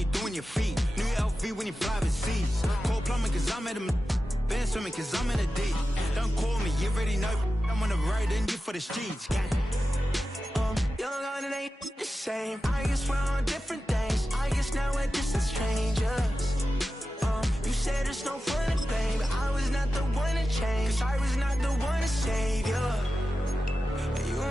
you doing your feet. New LV when you fly overseas. Cold plumbing cause I'm at a band swimming cause I'm in a deep. Don't call me, you already know I'm on the road and you for the streets. Young on it ain't the same. I guess we're on different things. I guess now we're distant strangers. You said there's no fun to blame, but I was not the one to change. Cause I was not the one to save you. You were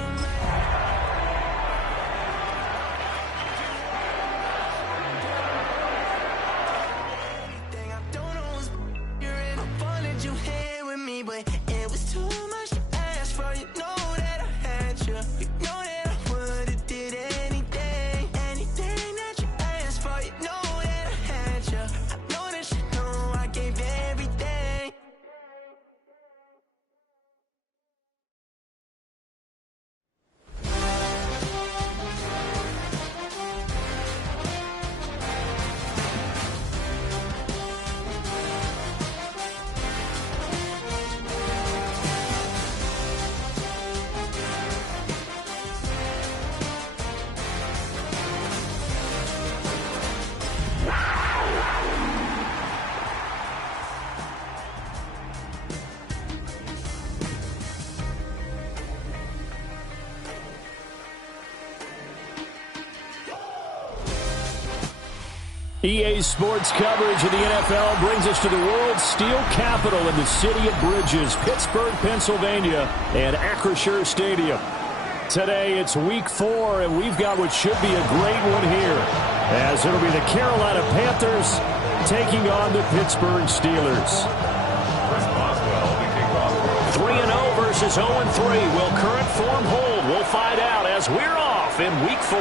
anything I don't know is you're in. I wanted you here with me, but it was too much to ask for. You know that I had you. You know that I would've did anything, anything that you asked for. You know that I had you. I know that you know I gave everything. EA Sports coverage of the NFL brings us to the world's steel capital in the city of bridges, Pittsburgh, Pennsylvania, and Acrisure Stadium. Today it's week 4, and we've got what should be a great one here, as it'll be the Carolina Panthers taking on the Pittsburgh Steelers. 3-0 versus 0-3. Will current form hold? We'll find out as we're off in week 4.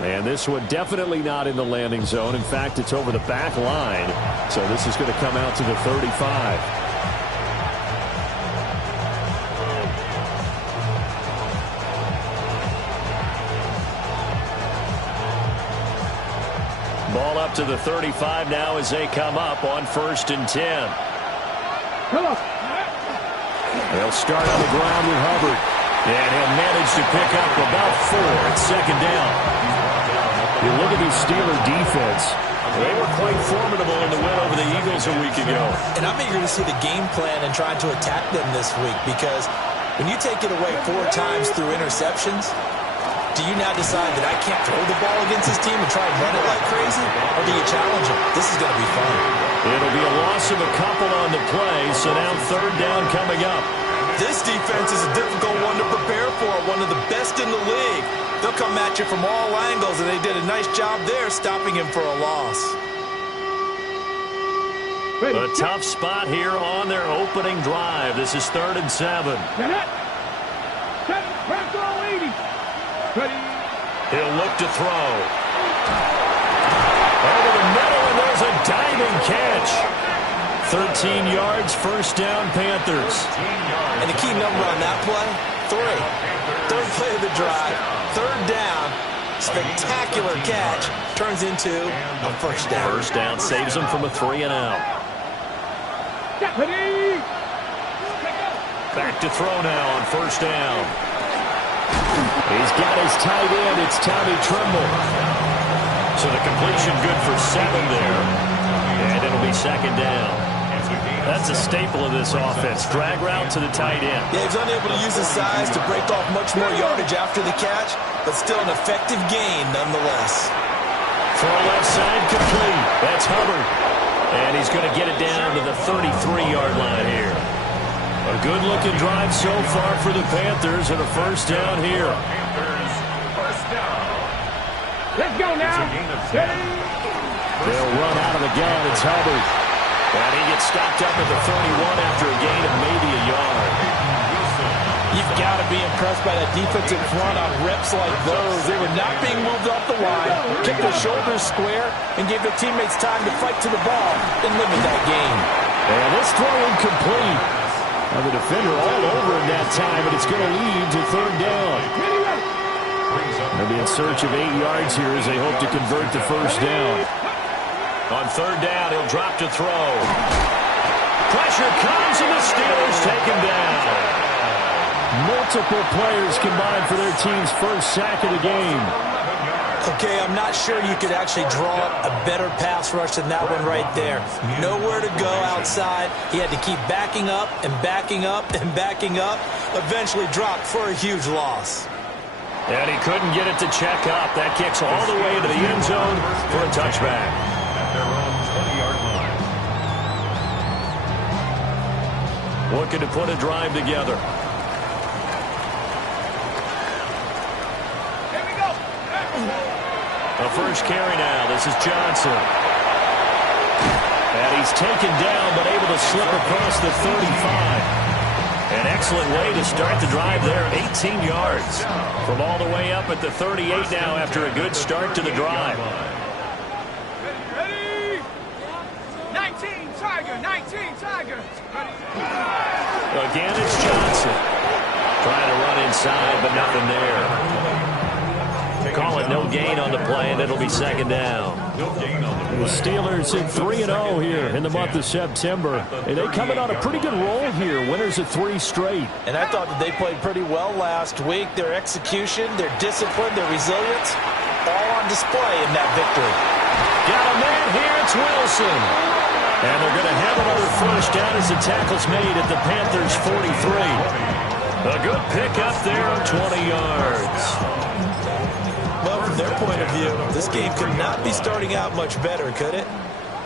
And this one definitely not in the landing zone. In fact, it's over the back line. So this is going to come out to the 35. Ball up to the 35 now as they come up on 1st and 10. They'll start on the ground with Hubbard. And he'll manage to pick up about 4 at 2nd down. You look at this Steeler defense. They were quite formidable in the win over the Eagles a week ago. And I'm eager to see the game plan and trying to attack them this week, because when you take it away 4 times through interceptions, do you now decide that I can't throw the ball against this team and try and run it like crazy? Or do you challenge them? This is going to be fun. It'll be a loss of a couple on the play, so now 3rd down coming up. This defense is a difficult one to prepare for, one of the best in the league. They'll come at you from all angles, and they did a nice job there stopping him for a loss. A tough spot here on their opening drive. This is 3rd and 7. He'll look to throw. Over the middle, and there's a diving catch. 13 yards, 1st down, Panthers. And the key number on that play, 3. 3rd play of the drive, 3rd down, spectacular catch, turns into a 1st down. 1st down saves them from a 3 and out. Back to throw now on 1st down. He's got his tight end. It's Tommy Tremble. So the completion good for 7 there. And it'll be 2nd down. That's a staple of this offense. Drag route to the tight end. Yeah, he's unable to use his size to break off much more yardage after the catch, but still an effective gain nonetheless. Throw left side complete. That's Hubbard. And he's going to get it down to the 33-yard line here. A good-looking drive so far for the Panthers, and a 1st down here. Let's go now. They'll run out of the gun. It's Hubbard. And he gets stopped up at the 31 after a gain of maybe a yard. You've got to be impressed by that defensive front on reps like those. They were not being moved off the line, kept their shoulders square, and gave their teammates time to fight to the ball and limit that gain. And this throw incomplete. Now the defender all over him that time, but it's going to lead to 3rd down. They'll be in search of 8 yards here as they hope to convert the 1st down. On 3rd down, he'll drop to throw. Pressure comes, and the Steelers take him down. Multiple players combined for their team's 1st sack of the game. Okay, I'm not sure you could actually draw up a better pass rush than that one right there. Nowhere to go outside. He had to keep backing up and backing up and backing up. Eventually dropped for a huge loss. And he couldn't get it to check up. That kicks all the way to the end zone for a touchback. At their own 20-yard line. Looking to put a drive together. Here we go. The first carry now. This is Johnson. And he's taken down but able to slip across the 35. An excellent way to start the drive there. 18 yards from all the way up at the 38 now after a good start to the drive. Ready? 19, Tiger. 19, Tiger. Again, it's Johnson. Trying to run inside, but nothing there. Call it no gain on the play, and it'll be second down. The Steelers at 3-0 here in the month of September. And they coming on a pretty good roll here. Winners of 3 straight. And I thought that they played pretty well last week. Their execution, their discipline, their resilience, all on display in that victory. Got a man here. It's Wilson. And they're going to have another first down as the tackle's made at the Panthers' 43. A good pick up there on 20 yards. Well, from their point of view, this game could not be starting out much better, could it?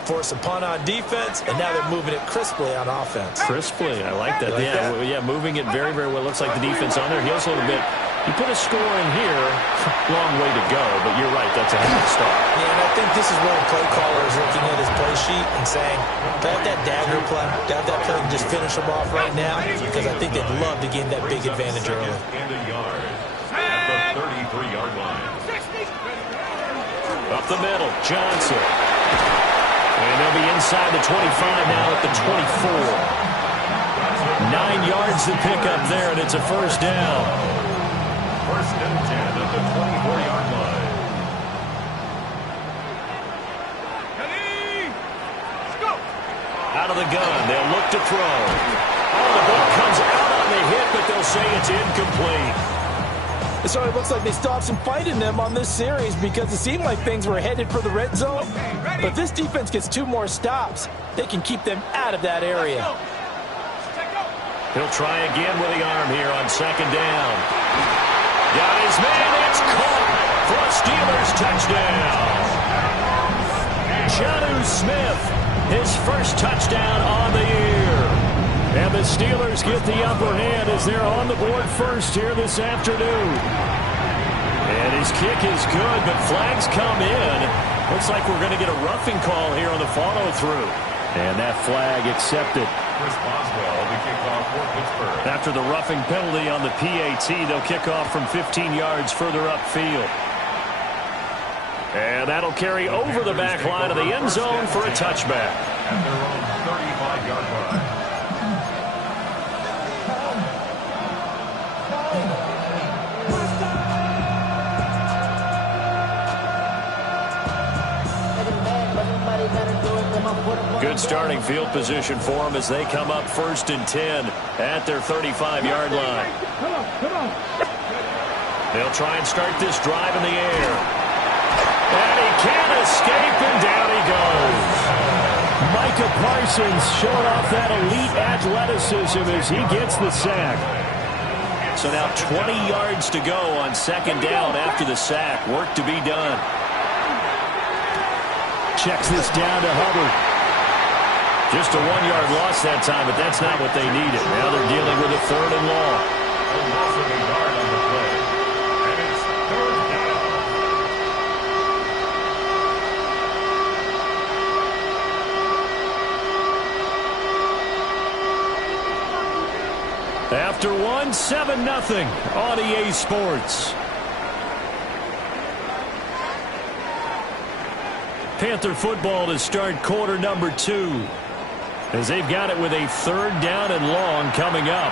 Force a punt on defense, and now they're moving it crisply on offense. Crisply, I like that. Yeah, moving it very, very well. Looks like the defense on their heels a little bit. You put a score in here, long way to go, but you're right, that's a head start. Yeah, and I think this is where the play caller is looking at his play sheet and saying, got that dagger play, got that play and just finish them off right now, because I think they'd love to gain that big advantage early. And a yard at the 33-yard line. Up the middle, Johnson. And they'll be inside the 25 now at the 24. 9 yards to pick up there, and it's a first down. First and 10 at the 24-yard line. Ready? Let's go. Out of the gun, they'll look to throw. Oh, the ball comes out on the hit, but they'll say it's incomplete. So it looks like they stopped some fight in them on this series because it seemed like things were headed for the red zone. But if this defense gets 2 more stops, they can keep them out of that area. He'll try again with the arm here on second down. Got his man. It's caught for a Steelers touchdown. Jonnu Smith, his first touchdown on the year. And the Steelers get the upper hand as they're on the board first here this afternoon. And his kick is good, but flags come in. Looks like we're going to get a roughing call here on the follow-through. And that flag accepted. Chris Boswell, the kickoff for Pittsburgh. After the roughing penalty on the PAT, they'll kick off from 15 yards further upfield. And that'll carry over the back line of the end zone for a touchback. At their own 35-yard line. Good starting field position for them as they come up first and 10 at their 35-yard line. They'll try and start this drive in the air. And he can't escape, and down he goes. Micah Parsons showing off that elite athleticism as he gets the sack. So now 20 yards to go on second down after the sack. Work to be done. Checks this down to Hubbard. Just a 1-yard loss that time, but that's not what they needed. Now they're dealing with a third and long. After one, 7-0 on EA Sports. Panther football to start quarter number 2. As they've got it with a third down and long coming up.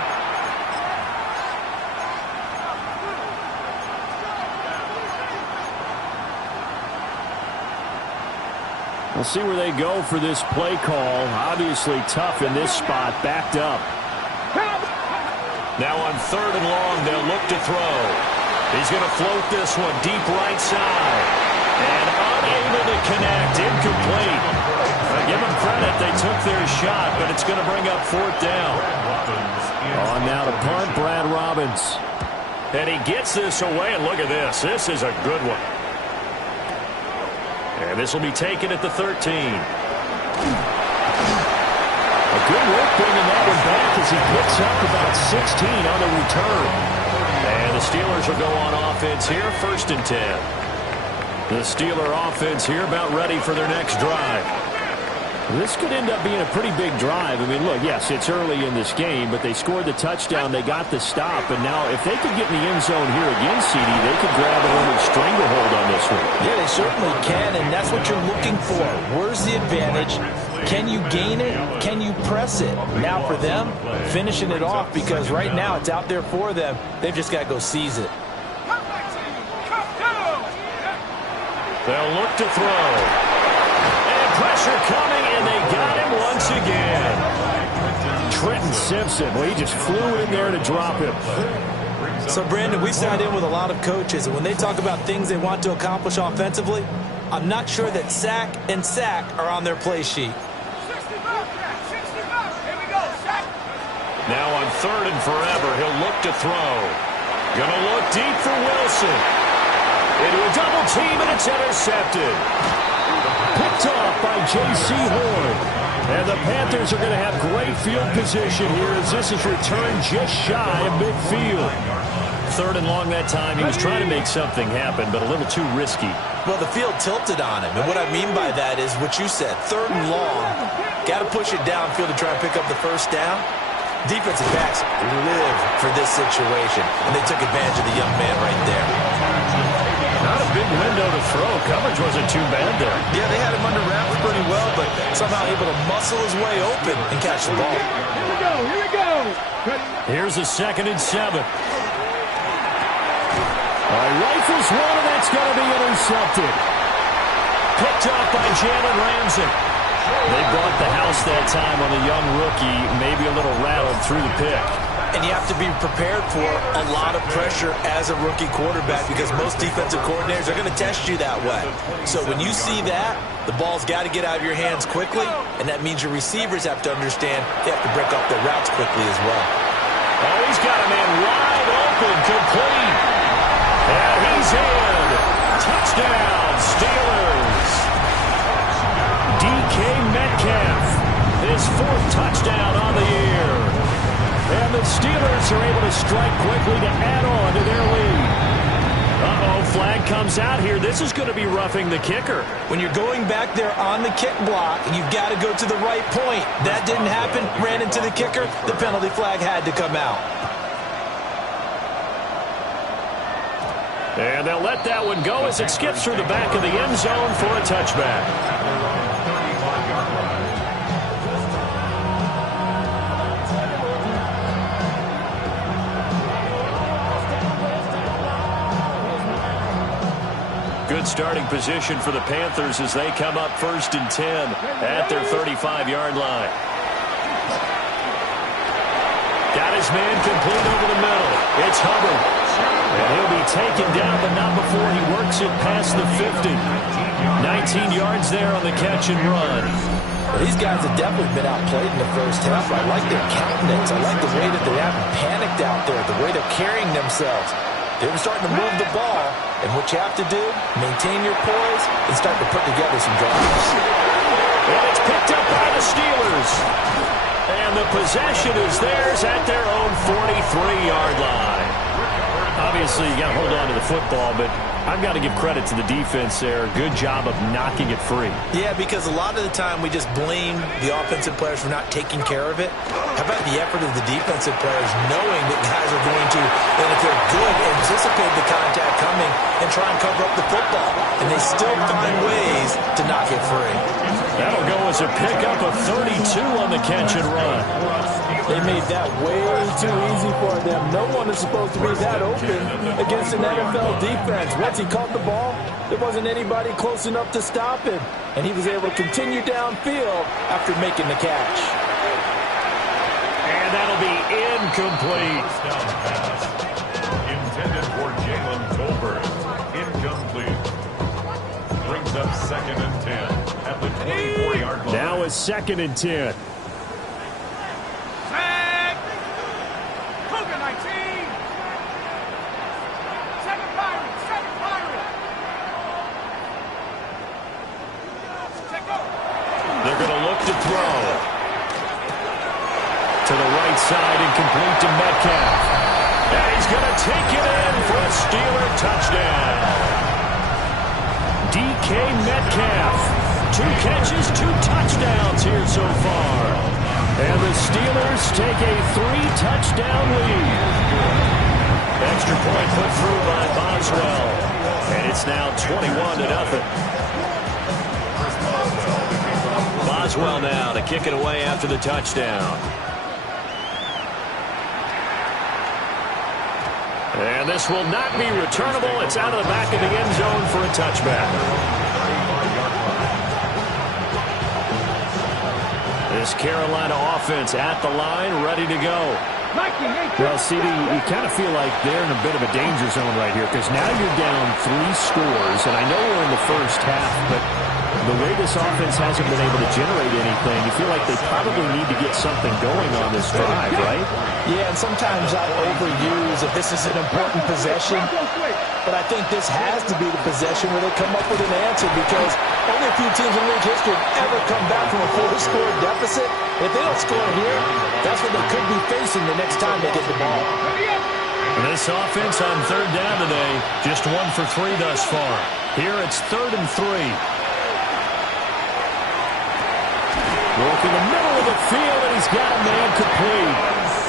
We'll see where they go for this play call. Obviously tough in this spot, backed up. Now on third and long, they'll look to throw. He's going to float this one deep right side. And unable to connect. Incomplete. Give them credit. They took their shot, but it's going to bring up 4th down. On now to punt, Brad Robbins. And he gets this away, and look at this. This is a good one. And this will be taken at the 13. A good work bringing that one back as he picks up about 16 on the return. And the Steelers will go on offense here, 1st and 10. The Steeler offense here about ready for their next drive. This could end up being a pretty big drive. I mean, look, yes, it's early in this game, but they scored the touchdown, they got the stop, and now if they could get in the end zone here again, CD, they could grab a little stranglehold on this one. Yeah, they certainly can, and that's what you're looking for. Where's the advantage? Can you gain it? Can you press it? Now for them, finishing it off, because right now it's out there for them. They've just got to go seize it. They'll look to throw. And pressure coming, and they got him once again. Trenton Simpson, well, he just flew in there to drop him. So, Brandon, we sat in with a lot of coaches, and when they talk about things they want to accomplish offensively, I'm not sure that sack and sack are on their play sheet. Now on 3rd and forever, he'll look to throw. Gonna look deep for Wilson. Into a double team, and it's intercepted. Picked off by J.C. Horn. And the Panthers are going to have great field position here as this is returned just shy of midfield. 3rd and long that time. He was trying to make something happen, but a little too risky. Well, the field tilted on him, and what I mean by that is what you said. 3rd and long, got to push it downfield to try and pick up the 1st down. Defensive backs live for this situation, and they took advantage of the young man right there. Not a big window to throw. Coverage wasn't too bad there. Yeah, they had him under wraps pretty well, but somehow able to muscle his way open and catch the ball. Here we go, here we go. Here's a 2nd and 7. Rifles one, and that's going to be intercepted. Picked off by Jalen Ramsey. They brought the house that time on the young rookie, maybe a little rattled through the pick. And you have to be prepared for a lot of pressure as a rookie quarterback because most defensive coordinators are going to test you that way. So when you see that, the ball's got to get out of your hands quickly, and that means your receivers have to understand they have to break up their routes quickly as well. Oh, he's got a man wide open, complete. And he's in. Touchdown, Steelers. DK Metcalf, his 4th touchdown on the year. And the Steelers are able to strike quickly to add on to their lead. Uh-oh, flag comes out here. This is going to be roughing the kicker. When you're going back there on the kick block, you've got to go to the right point. That didn't happen, ran into the kicker. The penalty flag had to come out. And they'll let that one go as it skips through the back of the end zone for a touchback. Good starting position for the Panthers as they come up 1st and 10 at their 35-yard line. Got his man complete over the middle. It's Hubbard. And he'll be taken down, but not before he works it past the 50. 19 yards there on the catch and run. Well, these guys have definitely been outplayed in the first half. I like their countenance. I like the way that they haven't panicked out there, the way they're carrying themselves. They're starting to move the ball, and what you have to do, maintain your poise and start to put together some drives. And it's picked up by the Steelers. And the possession is theirs at their own 43-yard line. Obviously, you got to hold on to the football, but I've got to give credit to the defense there. Good job of knocking it free. Yeah, because a lot of the time we just blame the offensive players for not taking care of it. How about the effort of the defensive players knowing that guys are going to, and if they're good, anticipate the contact coming and try and cover up the football. And they still find ways to knock it free. That'll go as a pickup of 32 on the catch and run. They made that way too easy for them. No one is supposed to be that open against an NFL defense. Once he caught the ball, there wasn't anybody close enough to stop him. And he was able to continue downfield after making the catch. And that'll be incomplete. Intended for Jalen brings up 2nd and 10 at the 24-yard line. Now it's 2nd and 10. They're going to look to throw. To the right side, incomplete to Metcalf. And he's going to take it in for a Steeler touchdown. DK Metcalf. 2 catches, 2 touchdowns here so far. And the Steelers take a 3-touchdown lead. Extra point put through by Boswell. And it's now 21-0. Boswell now to kick it away after the touchdown. And this will not be returnable. It's out of the back of the end zone for a touchback. This Carolina offense at the line, ready to go. Well, CD, you kind of feel like they're in a bit of a danger zone right here because now you're down 3 scores, and I know we're in the first half, but the way this offense hasn't been able to generate anything, you feel like they probably need to get something going on this drive, right? Yeah, and sometimes I overuse that this is an important possession, but I think this has to be the possession where they come up with an answer because only a few teams in league history have ever come back from a 4-score deficit. If they don't score here, that's what they could be facing the next time they get the ball. This offense on 3rd down today, just 1 for 3 thus far. Here it's 3rd and 3. Working the middle of the field, and he's got a man complete.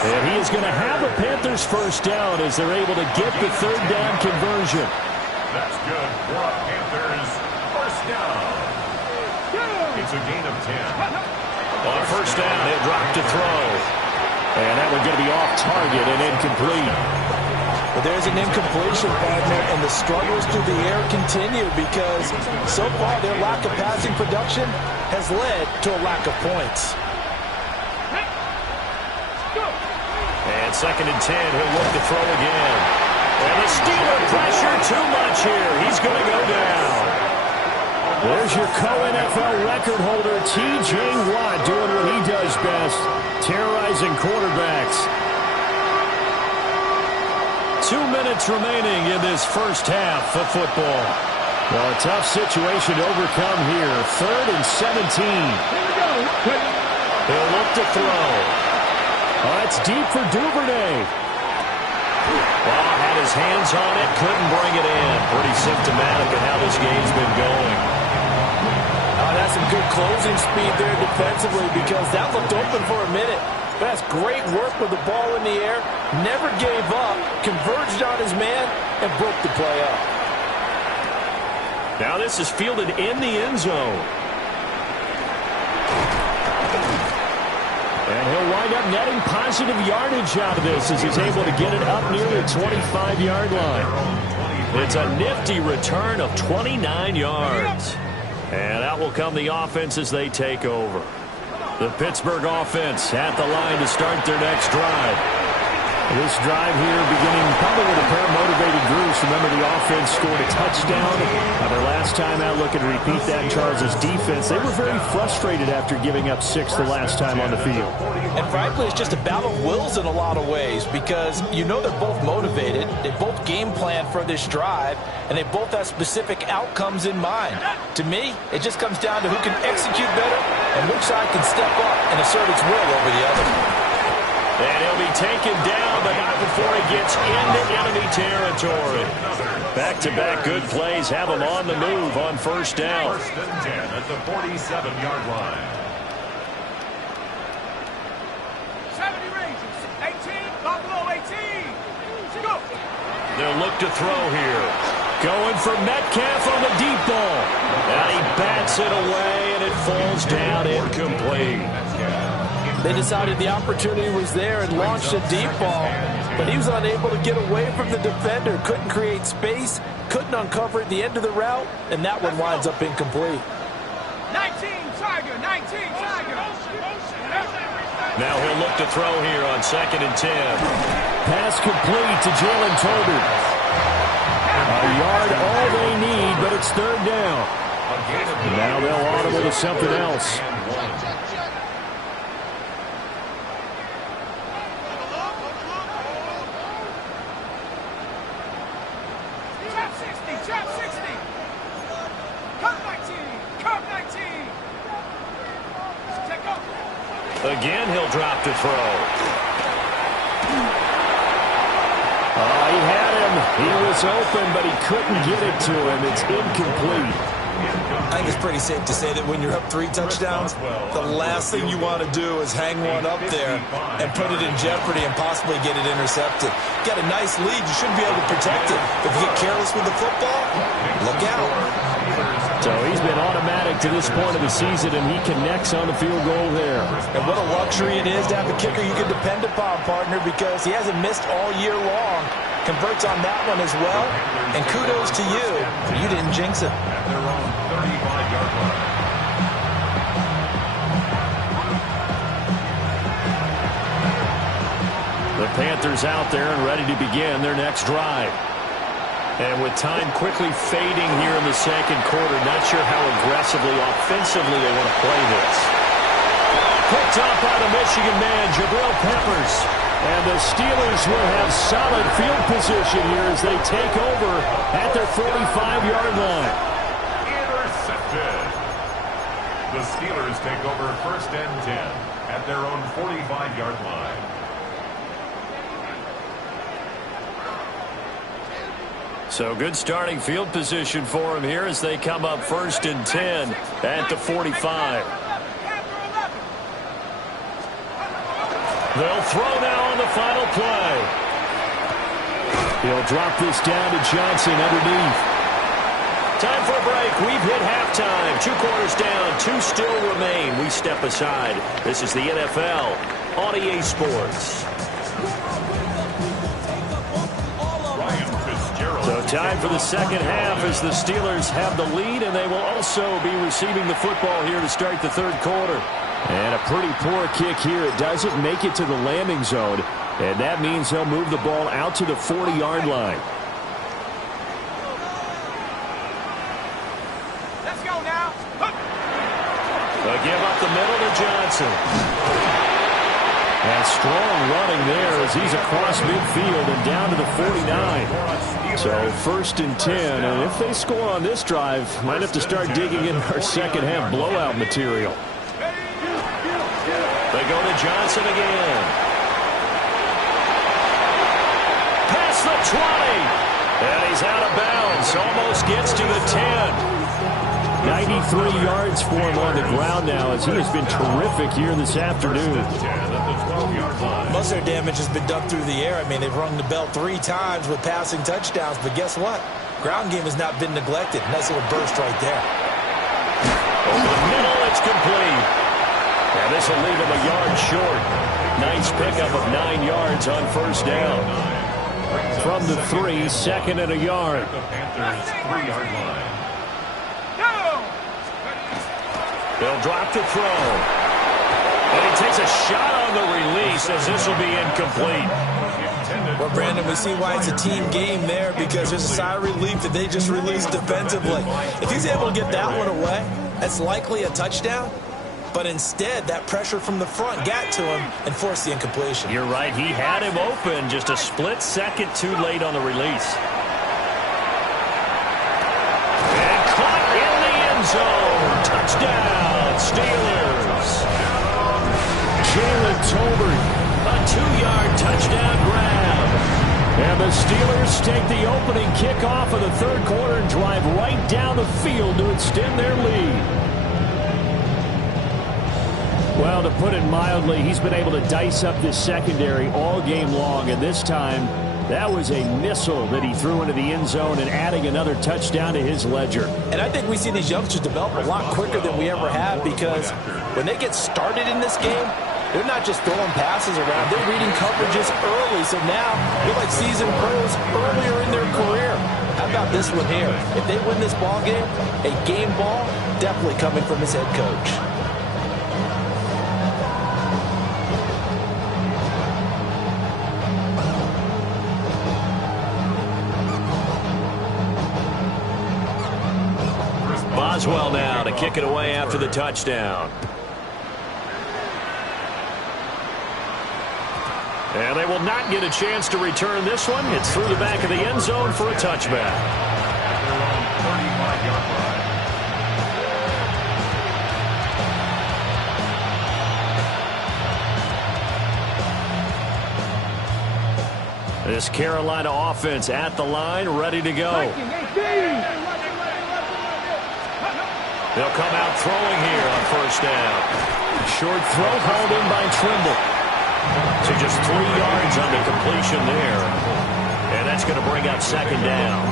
And he is going to have the Panthers first down as they're able to get the 3rd down conversion. That's good for a Panthers first down. It's a gain of 10. On first down, they'll drop to throw. And that one's going to be off target and incomplete. Well, there's an incompletion, partner, and the struggles through the air continue because so far their lack of passing production has led to a lack of points. And 2nd and 10, he'll look to throw again. And the Steeler pressure too much here. He's going to go down. There's your co-NFL record holder, T.J. Watt, doing what he does best, terrorizing quarterbacks. 2 minutes remaining in this first half of football. Well, a tough situation to overcome here. 3rd and 17. He'll look to throw. Oh, it's deep for Duvernay. Well, had his hands on it, couldn't bring it in. Pretty symptomatic of how this game's been going. That's some good closing speed there defensively because that looked open for a minute. But that's great work with the ball in the air. Never gave up, converged on his man, and broke the play up. Now this is fielded in the end zone. And he'll wind up netting positive yardage out of this as he's able to get it up near the 25-yard line. It's a nifty return of 29 yards. And out will come the offense as they take over. The Pittsburgh offense at the line to start their next drive. This drive here beginning probably with a pair of motivated groups. Remember, the offense scored a touchdown. Their last time out, looking to repeat that in Charles' defense. They were very frustrated after giving up 6 the last time on the field. And frankly, it's just a battle of wills in a lot of ways because you know they're both motivated. They both game plan for this drive, and they both have specific outcomes in mind. To me, it just comes down to who can execute better and which side can step up and assert its will over the other. And he'll be taken down, but not before he gets into enemy territory. Back-to-back good plays have him on the move on first down. 1st and 10 at the 47-yard line. 70 ranges. 18. Buffalo 18. Go. They'll look to throw here. Going for Metcalf on the deep ball. And he bats it away, and it falls down incomplete. They decided the opportunity was there and launched a deep ball, but he was unable to get away from the defender, couldn't create space, couldn't uncover at the end of the route, and that one winds up incomplete. 19, Tiger, 19, Tiger. Now he'll look to throw here on 2nd and 10. Pass complete to Jalen Tolbert. A yard all they need, but it's 3rd down. Now they'll audible to something else. Trap 60. Cut 19. Cut 19. Take over. Again, he'll drop to throw. He had him. He was open, but he couldn't get it to him. It's incomplete. I think it's pretty safe to say that when you're up 3 touchdowns, the last thing you want to do is hang one up there and put it in jeopardy and possibly get it intercepted. Got a nice lead. You should be able to protect it. If you get careless with the football, look out. So he's been automatic to this point of the season, and he connects on the field goal there. And what a luxury it is to have a kicker you can depend upon, partner, because he hasn't missed all year long. Converts on that one as well. And kudos to you. You didn't jinx it. At their own 35-yard line. The Panthers out there and ready to begin their next drive. And with time quickly fading here in the second quarter, not sure how aggressively, offensively they want to play this. Picked up by the Michigan man, Jabril Peppers. And the Steelers will have solid field position here as they take over at their 45-yard line. Intercepted. The Steelers take over 1st and 10 at their own 45-yard line. So good starting field position for him here as they come up 1st and 10 at the 45. They'll throw now on the final play. He'll drop this down to Johnson underneath. Time for a break. We've hit halftime. 2 quarters down. 2 still remain. We step aside. This is the NFL on EA Sports. So time for the second half as the Steelers have the lead, and they will also be receiving the football here to start the third quarter. And a pretty poor kick here. It doesn't make it to the landing zone, and that means they'll move the ball out to the 40-yard line. Let's go now. They'll give up the middle to Johnson. And strong running there as he's across midfield and down to the 49. So 1st and 10, and if they score on this drive, might have to start digging in our second half blowout material. They go to Johnson again. Past the 20. And he's out of bounds. Almost gets to the 10. 93 yards for him on the ground now as he has been terrific here this afternoon. Most of their damage has been done through the air. I mean, they've rung the bell 3 times with passing touchdowns, but guess what? Ground game has not been neglected. Nice little burst right there. Over the middle, it's complete. And this will leave him a yard short. Nice pickup of 9 yards on 1st down. From the 3, 2nd and a yard. The Panthers 3-yard line. They'll drop to throw. And he takes a shot on the release as this will be incomplete. Well, Brandon, we see why it's a team game there because there's a sigh of relief that they just released defensively. If he's able to get that one away, that's likely a touchdown. But instead, that pressure from the front got to him and forced the incompletion. You're right. He had him open just a split second too late on the release. And caught in the end zone. Touchdown, Steelers. Jalen Tolbert, a 2-yard touchdown grab. And the Steelers take the opening kickoff of the third quarter and drive right down the field to extend their lead. Well, to put it mildly, he's been able to dice up this secondary all game long, and this time that was a missile that he threw into the end zone and adding another touchdown to his ledger. And I think we see these youngsters develop a lot quicker than we ever have because when they get started in this game, they're not just throwing passes around. They're reading coverages early, so now they're like seasoned pros earlier in their career. How about this one here? If they win this ball game, a game ball definitely coming from his head coach. Maxwell now to kick it away after the touchdown. And they will not get a chance to return this one. It's through the back of the end zone for a touchback. This Carolina offense at the line, ready to go. They'll come out throwing here on first down. Short throw hauled in by Trimble. So just 3 yards on the completion there. And that's going to bring up second down.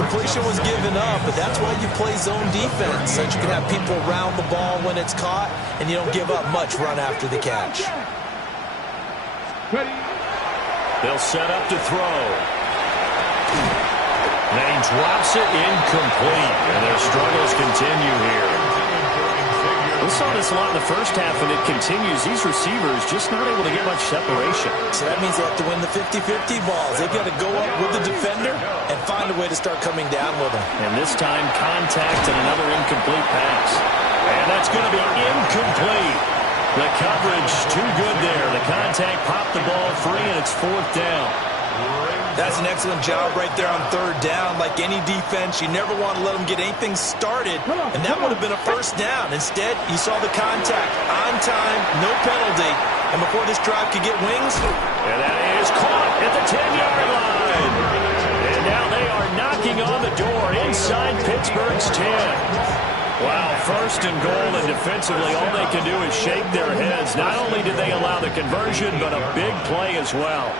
Completion was given up, but that's why you play zone defense, so that you can have people around the ball when it's caught, and you don't give up much run after the catch. They'll set up to throw. And he drops it incomplete. And their struggles continue here. We saw this a lot in the first half, and it continues. These receivers just not able to get much separation. So that means they have to win the 50-50 balls. They've got to go up with the defender and find a way to start coming down with them. And this time, contact and another incomplete pass. And that's going to be incomplete. The coverage too good there. The contact popped the ball free, and it's fourth down. That's an excellent job right there on third down. Like any defense, you never want to let them get anything started, and that would have been a first down. Instead, you saw the contact on time, no penalty, and before this drive could get wings. And that is caught at the 10-yard line. And now they are knocking on the door inside Pittsburgh's 10. Wow, first and goal, and defensively all they can do is shake their heads. Not only did they allow the conversion, but a big play as well.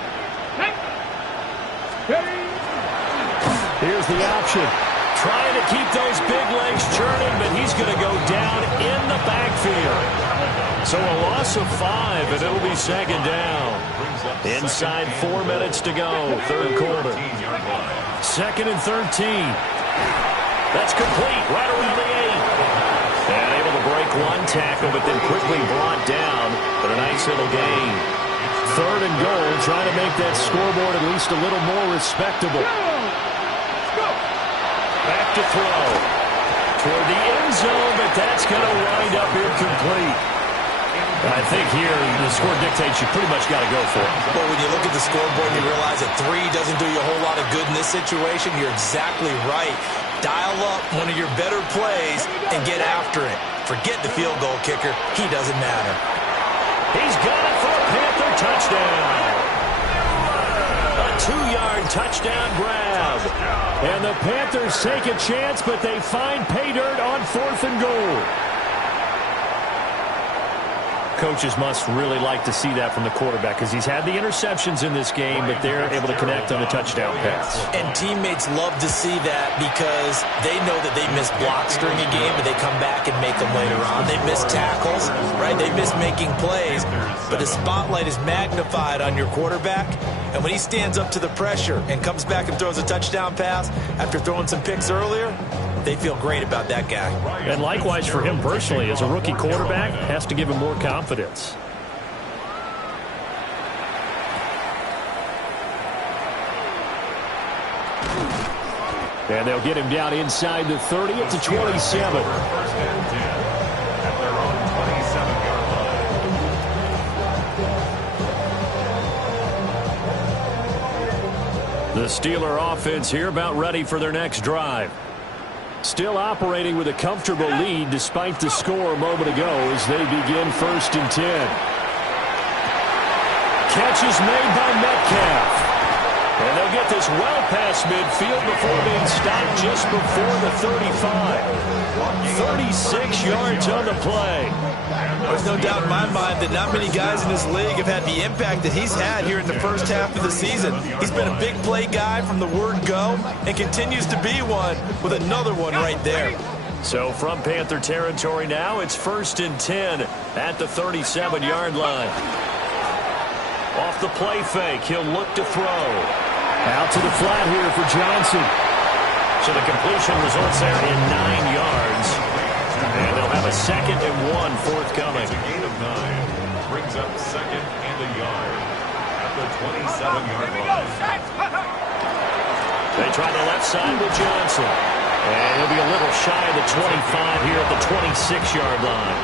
Here's the option. Trying to keep those big legs churning, but he's going to go down in the backfield. So a loss of 5, and it'll be second down. Inside 4 minutes to go, third quarter. Second and 13. That's complete right around the 8. And able to break one tackle, but then quickly brought down for a nice little gain. Third and goal, trying to make that scoreboard at least a little more respectable. Back to throw. Toward the end zone, but that's going to wind up incomplete. I think here the score dictates you pretty much got to go for it. Well, when you look at the scoreboard and you realize that 3 doesn't do you a whole lot of good in this situation, you're exactly right. Dial up one of your better plays and get after it. Forget the field goal kicker. He doesn't matter. He's got it for a Panther touchdown. A 2-yard touchdown grab. And the Panthers take a chance, but they find pay dirt on fourth and goal. Coaches must really like to see that from the quarterback because he's had the interceptions in this game, but they're able to connect on the touchdown pass. And teammates love to see that because they know that they miss blocks during a game, but they come back and make them later on. They miss tackles, right? They miss making plays, but the spotlight is magnified on your quarterback, and when he stands up to the pressure and comes back and throws a touchdown pass after throwing some picks earlier, they feel great about that guy. And likewise for him personally, as a rookie quarterback, has to give him more confidence. And they'll get him down inside the 30 at the 27. First and 10 at their own 27-yard line. The Steeler offense here about ready for their next drive. Still operating with a comfortable lead despite the score a moment ago as they begin first and 10. Catch is made by Metcalf. And they'll get this well past midfield before being stopped just before the 35. 36 yards on the play. There's no doubt in my mind that not many guys in this league have had the impact that he's had here in the first half of the season. He's been a big play guy from the word go and continues to be one with another one right there. So from Panther territory now, it's first and 10 at the 37-yard line. Off the play fake, he'll look to throw. Out to the flat here for Johnson. So the completion results there in 9 yards. And they'll have a second and 1 forthcoming. A gain of 9 brings up second and a yard at the 27-yard line. They try the left side with Johnson. And he'll be a little shy of the 25 here at the 26-yard line.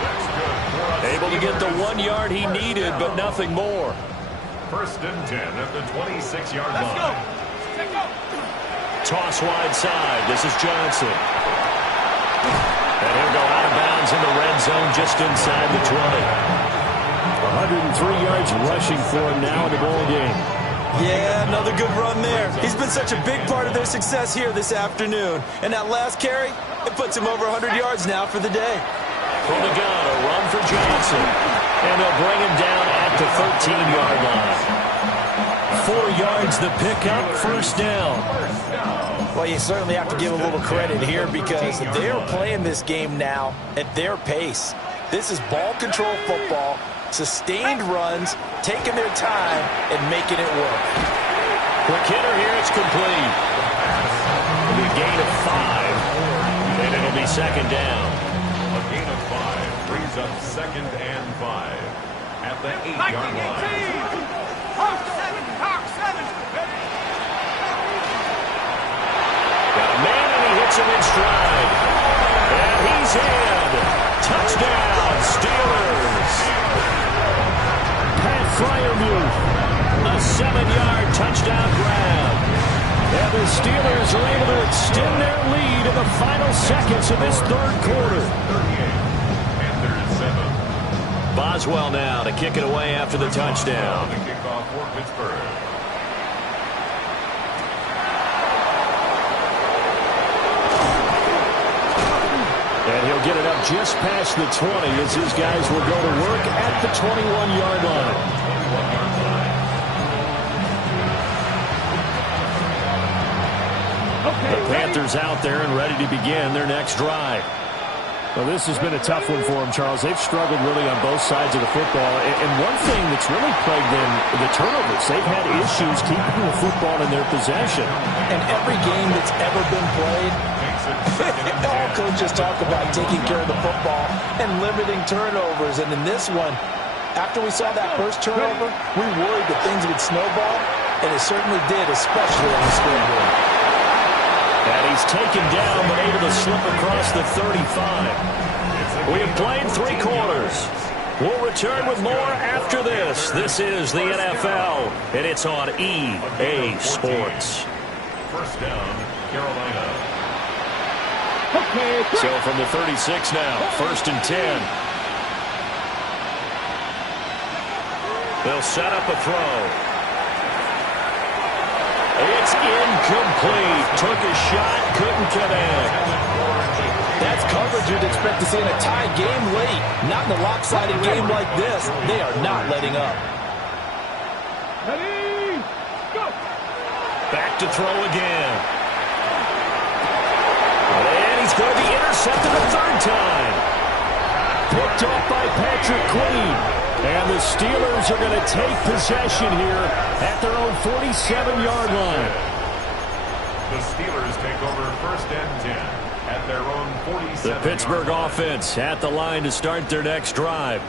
Able to get the 1 yard he needed, but nothing more. First and 10 at the 26-yard line. Let's go. Take go. Toss wide side. This is Johnson. And he'll go out of bounds in the red zone just inside the 20. 103 yards rushing for him now in the ball game. Yeah, another good run there. He's been such a big part of their success here this afternoon. And that last carry, it puts him over 100 yards now for the day. From the gun, a run for Johnson. And they'll bring him down at the 13-yard line. 4 yards the pickup, first down. Well, you certainly have to give a little credit here because they are playing this game now at their pace. This is ball control football, sustained runs, taking their time, and making it work. Quick hitter here, it's complete. It'll be a gain of 5, and it'll be second down. A gain of 5 brings up second and 5 at the 8-yard line. Hawk 7, Hawk 7. Got a man, and he hits him in stride. And he's in. Touchdown, Steelers. Pat Fryermuth, a 7-yard touchdown grab. And the Steelers are able to extend their lead in the final seconds of this third quarter. 38, Panthers 7. Boswell now to kick it away after the touchdown. The kickoff for Pittsburgh. And he'll get it up just past the 20 as his guys will go to work at the 21-yard line. The Panthers out there and ready to begin their next drive. Well, this has been a tough one for them, Charles. They've struggled really on both sides of the football. And one thing that's really plagued them, the turnovers. They've had issues keeping the football in their possession. And every game that's ever been played, all coaches talk about taking care of the football and limiting turnovers. And in this one, after we saw that first turnover, we worried that things would snowball, and it certainly did, especially on the scoreboard. And he's taken down but able to slip across the 35. We have played 3 quarters. We'll return with more after this. This is the NFL, and it's on EA Sports. First down, Carolina. So from the 36 now, first and 10. They'll set up a throw. It's incomplete. Took a shot, couldn't connect. That's coverage you'd expect to see in a tie game late. Not in a lopsided game like this. They are not letting up. Ready, go. Back to throw again. And he's going to be intercepted a third time. Picked off by Patrick Queen. And the Steelers are going to take possession here at their own 47-yard line. The Steelers take over first and 10 at their own 47. The Pittsburgh offense at the line to start their next drive.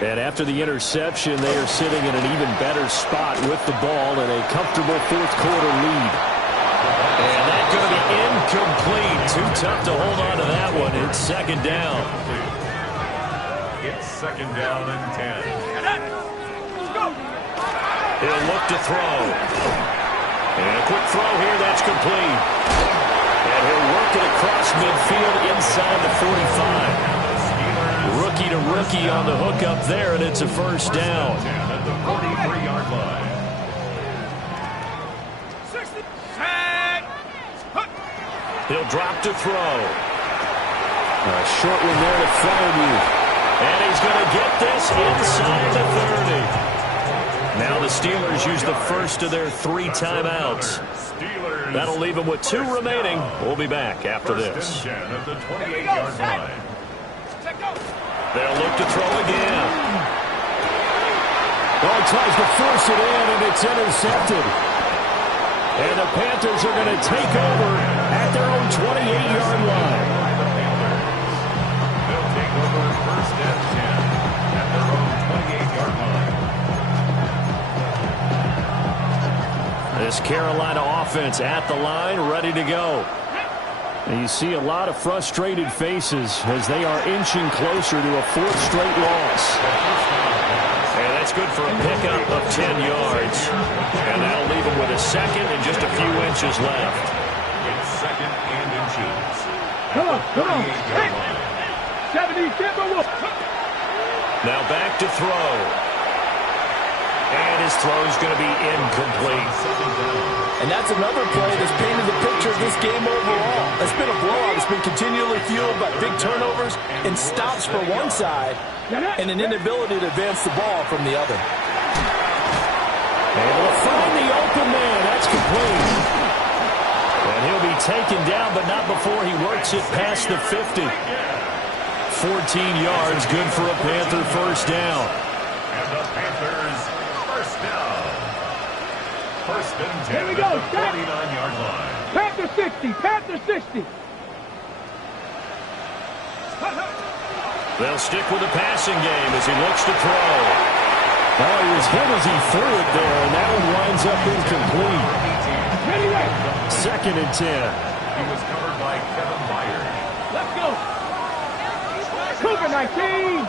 And after the interception, they are sitting in an even better spot with the ball and a comfortable fourth quarter lead. And that's going to be incomplete. Too tough to hold on to that one. It's second down. It's second down and 10. Let's go. He'll look to throw. And a quick throw here, that's complete. And he'll work it across midfield inside the 45. Rookie to rookie on the hook up there, and it's a first down. At the 43-yard line. He'll drop to throw. A short one there to Fryermuth. And he's going to get this inside the 30. Now the Steelers use the first of their 3 timeouts. That'll leave them with 2 remaining. We'll be back after this. First and 10 at the 28-yard line. They'll look to throw again. Oh, tries to force it in, and it's intercepted. And the Panthers are going to take over at their own 28-yard line. They'll take over first and 10 at their own 28-yard line. This Carolina offense at the line, ready to go. And you see a lot of frustrated faces as they are inching closer to a fourth straight loss. And that's good for a pickup of 10 yards. And that'll leave them with a second and just a few inches left. It's second and inches. Come on. Hey. 70, Now back to throw. And his throw's going to be incomplete. And that's another play that's painted the picture of this game overall. It's been a blowout. It's been continually fueled by big turnovers and stops for one side and an inability to advance the ball from the other. Able to find the open man. That's complete. And he'll be taken down, but not before he works it past the 50. 14 yards, good for a Panther first down. And the Panthers first down. First and 10 Here we at go. the 49-yard line. Panther 60. Panther 60. They'll stick with the passing game as he looks to throw. Oh, he was hit as he threw it there, and that one winds up incomplete. Second and 10. He was covered by Kevin Byard. Let's go. Cougar 19.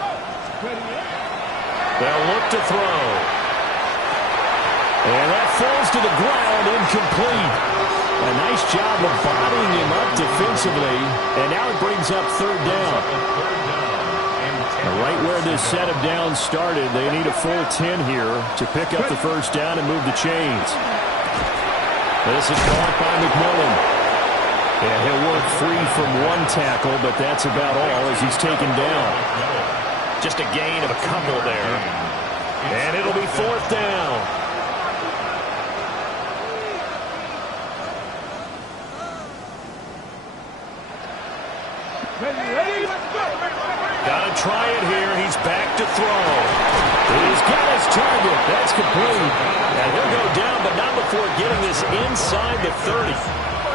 They'll look to throw. And that falls to the ground, incomplete. A nice job of bodying him up defensively, and now it brings up third down. Right where this set of downs started, they need a full 10 here to pick up the first down and move the chains. This is caught by McMillan. And he'll work free from one tackle, but that's about all as he's taken down. Just a gain of a couple there. And it'll be fourth down. Gotta try it here. He's back to throw. He's got his target. That's complete. And he'll go down, but not before getting this inside the 30.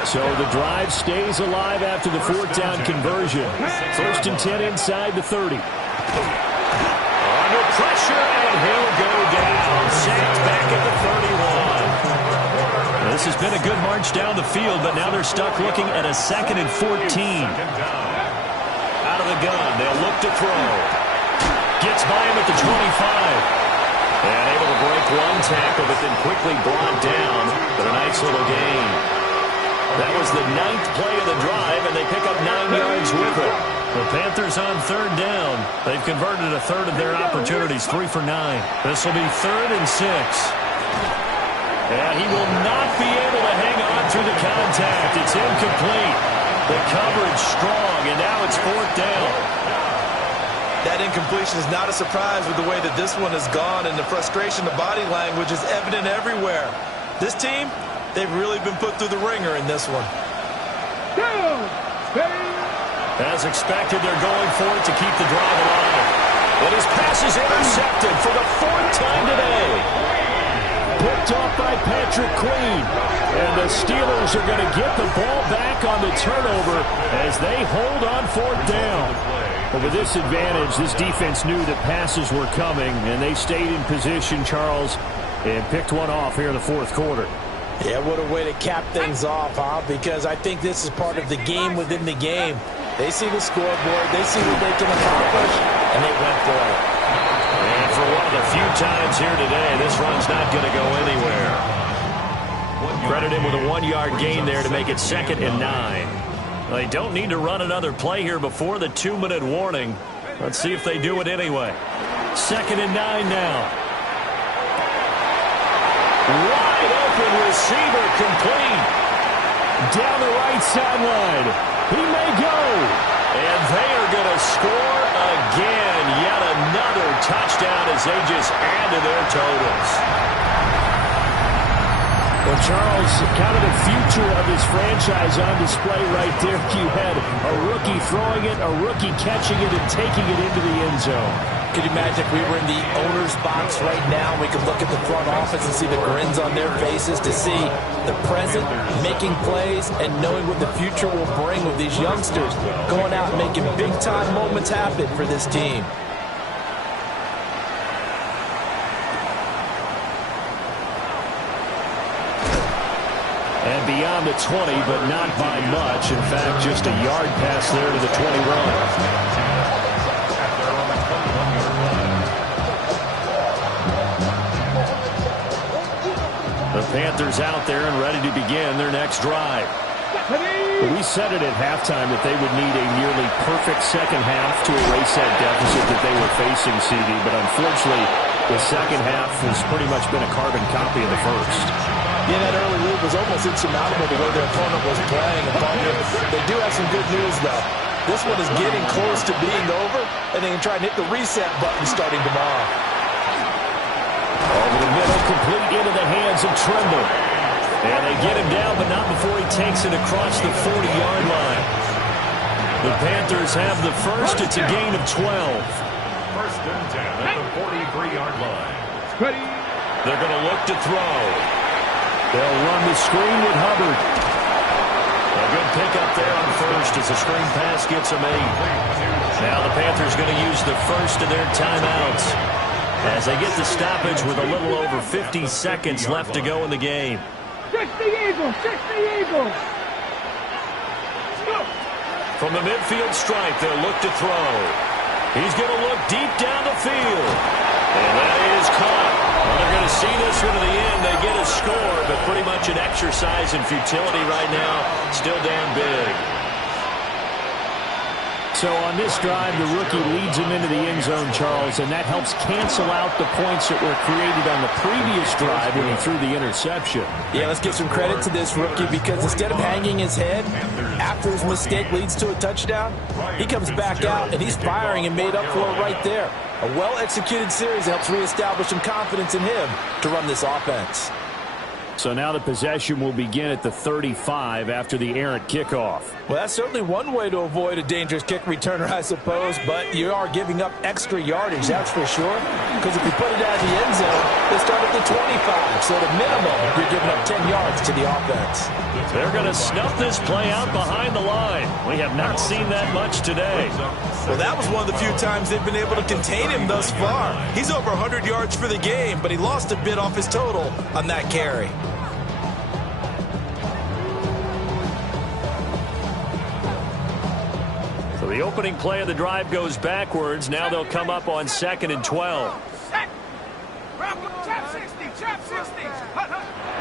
So the drive stays alive after the fourth down conversion. First and 10 inside the 30. Under pressure, and he'll go down. Sacked back at the 31. This has been a good march down the field, but now they're stuck looking at a second and 14. Out of the gun, they'll look to throw. Gets by him at the 25. And able to break one tackle, but then quickly brought down. But a nice little gain. That was the 9th play of the drive, and they pick up 9 yards with it. The Panthers on third down. They've converted a third of their opportunities, 3 for 9. This will be 3rd and 6. And he will not be able to hang on through the contact. It's incomplete. The coverage strong, and now it's fourth down. That incompletion is not a surprise with the way that this one has gone, and the frustration, the body language is evident everywhere. This team, they've really been put through the ringer in this one. As expected, they're going for it to keep the drive alive. And his pass is intercepted for the 4th time today. Picked off by Patrick Queen. And the Steelers are going to get the ball back on the turnover as they hold on fourth down. But with this advantage, this defense knew that passes were coming, and they stayed in position, Charles, and picked one off here in the fourth quarter. Yeah, what a way to cap things off, huh? Because I think this is part of the game within the game. They see the scoreboard, they see what they can accomplish, and they went for it. And for one of the few times here today, this run's not going to go anywhere. Credit him with a 1-yard gain there to make it 2nd and 9. They don't need to run another play here before the 2-minute warning. Let's see if they do it anyway. 2nd and 9 now. Wide open receiver complete. Down the right sideline. He may go. And they are going to score again. Yet another touchdown as they just add to their totals. Well, Charles, kind of the future of this franchise on display right there. You had a rookie throwing it, a rookie catching it, and taking it into the end zone. Could you imagine if we were in the owner's box right now, we could look at the front office and see the grins on their faces, to see the present, making plays, and knowing what the future will bring with these youngsters going out and making big-time moments happen for this team. And beyond the 20, but not by much. In fact, just a yard pass there to the 21. The Panthers out there and ready to begin their next drive. We said it at halftime that they would need a nearly perfect second half to erase that deficit that they were facing, CD, but unfortunately, the second half has pretty much been a carbon copy of the first. Yeah, that early lead was almost insurmountable the way their opponent was playing. They do have some good news, though. This one is getting close to being over, and they can try and hit the reset button starting tomorrow. Over the middle, complete into the hands of Trimble. And they get him down, but not before he takes it across the 40-yard line. The Panthers have the first. It's a gain of 12. First and 10 at the 43-yard line. They're going to look to throw. They'll run the screen with Hubbard. A good pickup there on first as the screen pass gets them 8. Now the Panthers going to use the first of their timeouts as they get the stoppage with a little over 50 seconds left to go in the game. 60 Eagles! 60 Eagles! From the midfield stripe, they'll look to throw. He's going to look deep down the field. And that is caught. Well, they're going to see this one to the end. They get a score, but pretty much an exercise in futility right now. Still down big. So on this drive, the rookie leads him into the end zone, Charles, and that helps cancel out the points that were created on the previous drive when he threw the interception. Yeah, let's give some credit to this rookie because instead of hanging his head after his mistake leads to a touchdown, he comes back out and he's firing and made up for it right there. A well-executed series helps reestablish some confidence in him to run this offense. So now the possession will begin at the 35 after the errant kickoff. Well, that's certainly one way to avoid a dangerous kick returner, I suppose, but you are giving up extra yardage, that's for sure. Because if you put it out of the end zone, they start at the 25. So the minimum, you're giving up 10 yards to the offense. They're going to snuff this play out behind the line. We have not seen that much today. Well, that was one of the few times they've been able to contain him thus far. He's over 100 yards for the game, but he lost a bit off his total on that carry. So the opening play of the drive goes backwards. Now they'll come up on 2nd and 12. Trap 60! Trap 60!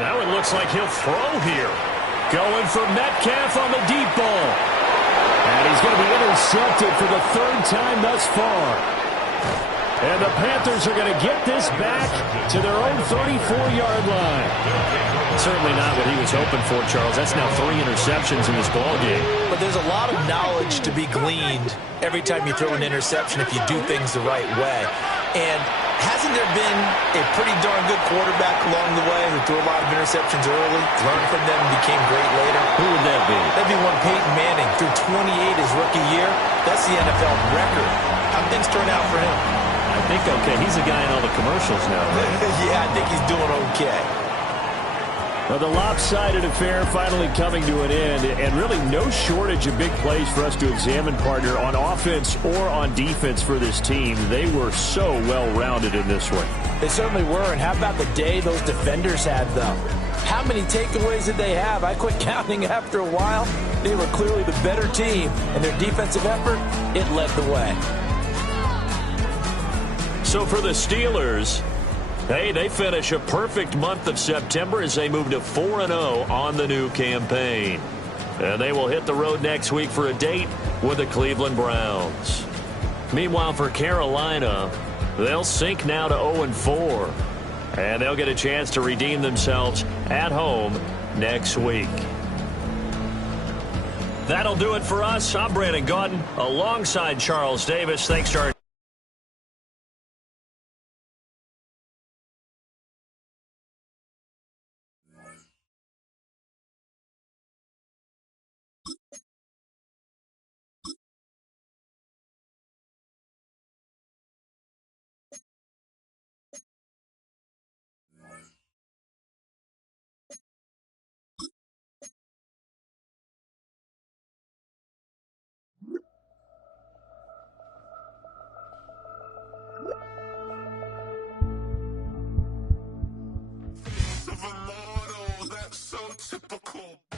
Now it looks like he'll throw here. Going for Metcalf on the deep ball. And he's going to be intercepted for the 3rd time thus far. And the Panthers are going to get this back to their own 34-yard line. Certainly not what he was hoping for, Charles. That's now 3 interceptions in this ballgame. But there's a lot of knowledge to be gleaned every time you throw an interception if you do things the right way. And hasn't there been a pretty darn good quarterback along the way who threw a lot of interceptions early, learned from them, and became great later? Who would that be? That'd be one Peyton Manning. Threw 28 his rookie year. That's the NFL record. How'd things turn out for him? I think okay. He's a guy in all the commercials now. Yeah, I think he's doing okay. Well, the lopsided affair finally coming to an end, and really no shortage of big plays for us to examine, partner, on offense or on defense for this team. They were so well-rounded in this one. They certainly were, and how about the day those defenders had, though? How many takeaways did they have? I quit counting after a while. They were clearly the better team, and their defensive effort, it led the way. So for the Steelers, hey, they finish a perfect month of September as they move to 4-0 on the new campaign. And they will hit the road next week for a date with the Cleveland Browns. Meanwhile, for Carolina, they'll sink now to 0-4. And they'll get a chance to redeem themselves at home next week. That'll do it for us. I'm Brandon Gaudin alongside Charles Davis. Thanks to our typical.